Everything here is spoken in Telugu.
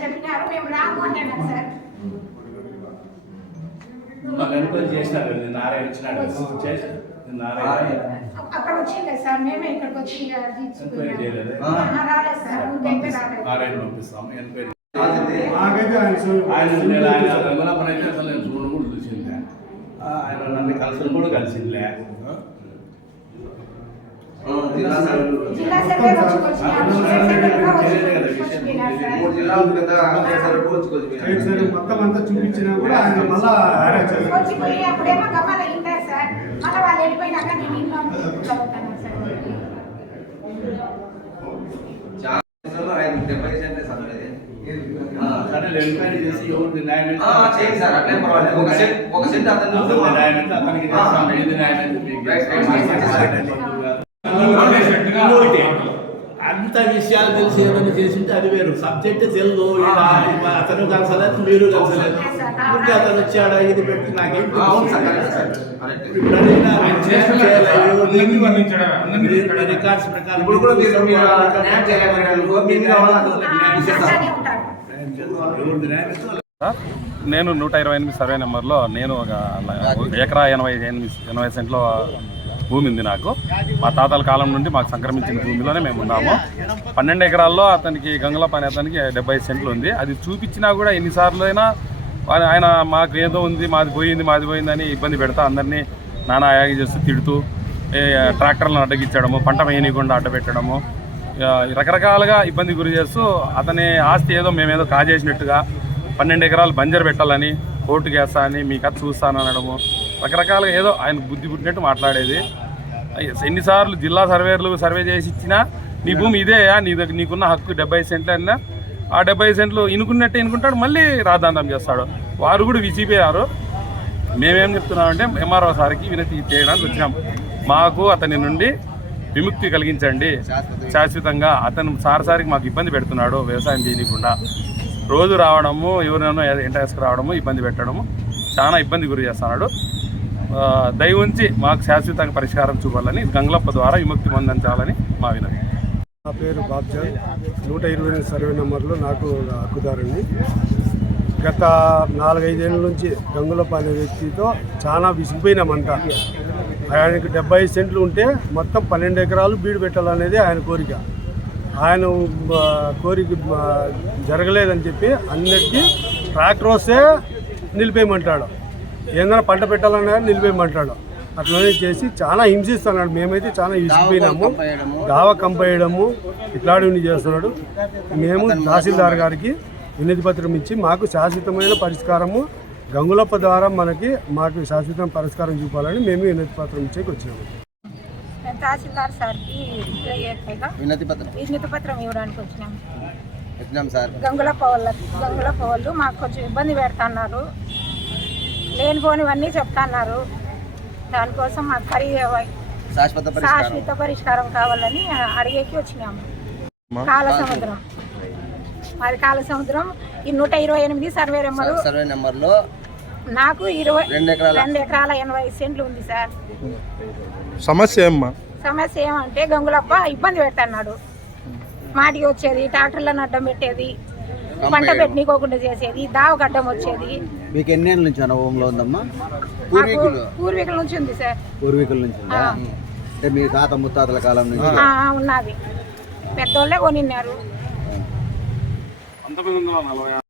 చెప్పినారు మేము రాము అంటున్నాం సార్ అనుకూల చేసినారు నారాయణ అక్కడ వచ్చింది సార్ మేమే ఇక్కడికి వచ్చి మాకైతే ఆయన ఆయన ఆయన రంగులాపన అయితే అసలు నేను చూడను కూడా చూసిందే ఆ, ఆయన నన్ను కలిసి కూడా కలిసిందిలే మొత్తం అంతా చూపించినా కూడా ఆయన మళ్ళా అరెస్ట్ చేశారు వచ్చిపోయి అప్పుడేమో గమ్మాల ఇంటారు సార్ మళ్ళీ వాళ్ళు వెళ్ళిపోయినాక నేను ఇంట్లో చదువుతాను సార్ చాలా దేశాల్లో ఆయన డెబ్బై సెంటే చదివేది ఆ, సరే ఎంక్వైరీ చేసి ఎవరిది న్యాయం అయితే- ఆ, చేయండి సార్ అట్లే పర్వాలేదు. ఒక సెంట్ ఒక సెంట్ అతను ఎవరిది న్యాయం అయితే అతనికి చేస్తాం ఏది న్యాయం అయితే మీకు చేస్తాం. ఇంకొకటి, అంత. విషయాలు తెలిసి ఏమైనా చేసింటే అది వేరు. సబ్జెక్ట్ ఈడ అతను కలిసలేదు మీరు కలిసలేదు. ఇంకా అతను వచ్చాడు ఇది పెట్టి నాకేం. రికార్డ్స్ ప్రకారం నేను నూట ఇరవై ఎనిమిది సర్వే నెంబర్లో నేను ఒక ఎకరా ఎనభై ఎనిమిది ఎనభై సెంట్లో భూమి ఉంది నాకు. మా తాతల కాలం నుండి మాకు సంక్రమించిన భూమిలోనే మేము ఉన్నాము. పన్నెండు ఎకరాల్లో అతనికి గంగల పని అతనికి డెబ్బై సెంట్లు ఉంది. అది చూపించినా కూడా ఎన్నిసార్లు అయినా ఆయన- మాకు ఏదో ఉంది మాది పోయింది మాది పోయిందని ఇబ్బంది పెడతా అందరినీ నానా యాగి చేస్తూ తిడుతూ ట్రాక్టర్లను అడ్డగించడము పంట వేయనీయకుండా అడ్డపెట్టడము రకరకాలుగా ఇబ్బంది గురి చేస్తూ అతని ఆస్తి ఏదో మేమేదో కాజేసినట్టుగా పన్నెండు ఎకరాలు బంజర్ పెట్టాలని కోర్టుకి వేస్తా అని మీ కథ చూస్తాను అనడము రకరకాలుగా ఏదో ఆయన బుద్ధి పుట్టినట్టు మాట్లాడేది. ఎన్నిసార్లు జిల్లా సర్వేర్లు సర్వే చేసి ఇచ్చినా నీ భూమి ఇదేయా నీ దగ్గర నీకున్న హక్కు డెబ్బై సెంట్లు అన్నా ఆ డెబ్బై సెంట్లు ఇనుకున్నట్టే ఇనుకుంటాడు మళ్ళీ రాద్ధాంతం చేస్తాడు. వారు కూడా విసిపోయారు మేమేం చెప్తున్నామంటే ఎంఆర్ఓ సార్కి వినతి చేయడానికి వచ్చినాం. మాకు అతని నుండి విముక్తి కలిగించండి. శాశ్వతంగా. అతను సార్ సారికి మాకు ఇబ్బంది పెడుతున్నాడు వ్యవసాయం చేయకుండా రోజు రావడము ఎవరినో ఎంట రావడము ఇబ్బంది పెట్టడము చాలా ఇబ్బంది గురి చేస్తున్నాడు. దయ ఉంచి మాకు శాశ్వతంగా పరిష్కారం చూపాలని గంగలప్ప ద్వారా విముక్తి పొందించాలని మా వినతి. నా పేరు బాబ్జాన్ నూట ఇరవై ఎనిమిది సర్వే నెంబర్లో నాకు హక్కుదారుని గత నాలుగైదేళ్ళ నుంచి గంగులప్ప అనే వ్యక్తితో చాలా విసిగిపోయినామంట ఆయనకు డెబ్బై సెంట్లు ఉంటే మొత్తం పన్నెండు ఎకరాలు బీడు పెట్టాలనేది ఆయన కోరిక. ఆయన కోరిక జరగలేదని చెప్పి అన్నిటికీ ట్రాక్టర్ వస్తే నిలిపేయమంటాడు. ఏదైనా పంట పెట్టాలన్నా నిలిపేయమంటాడు. అట్లనే చేసి చాలా హింసిస్తున్నాడు. మేమైతే చాలా విసిగిపోయినాము. దావ కంపేయడము ఇట్లాంటివన్నీ చేస్తున్నాడు. మేము తహసీల్దార్ గారికి వినతి పత్రం ఇచ్చి మాకు శాశ్వతమైన పరిష్కారము గంగులప్ప ద్వారా మనకి మాకు శాశ్వతమైన పరిష్కారం చూపాలని మేము వినతి పత్రం ఇచ్చేకి వచ్చినాము తహసీల్దార్ సార్కి వినతి పత్రం. వినతి పత్రం ఇవ్వడానికి వచ్చినాము ఇచ్చినాం సార్? గంగులప్ప వాళ్ళకి గంగులప్ప వాళ్ళు మాకు కొంచెం ఇబ్బంది పెడుతున్నారు. లేనిపోనివన్నీ చెప్తున్నారు. దానికోసం మాకు పరి శాశ్వత పరిష్కారం. శాశ్వత పరిష్కారం కావాలని అడిగేకి వచ్చినాము కాల సముద్రం మాది కాల సముద్రం ఈ నూట ఇరవై ఎనిమిది సర్వే నెంబరు సర్వే నెంబర్లో నాకు ఇరవై రెండు ఎకరాల. రెండు ఎకరాల ఎనభై సెంట్లు ఉంది సార్. సమస్య ఏమ్మా? సమస్య ఏమంటే గంగులప్ప ఇబ్బంది పెడుతున్నాడు. మాటికి వచ్చేది ట్రాక్టర్లను అడ్డం పెట్టేది పంట పెట్టనీకోకుండా చేసేది దావ గడ్డం వచ్చేది. మీకు ఎన్ని ఏళ్ళ నుంచి అనుభవంలో ఉందమ్మా? పూర్వీకులు. పూర్వీకుల నుంచి ఉంది సార్. పూర్వీకుల నుంచి. అంటే మీ తాత ముత్తాతల కాలం నుంచి? ఆ, ఉన్నది. పెద్దోళ్ళే కొనిన్నారు.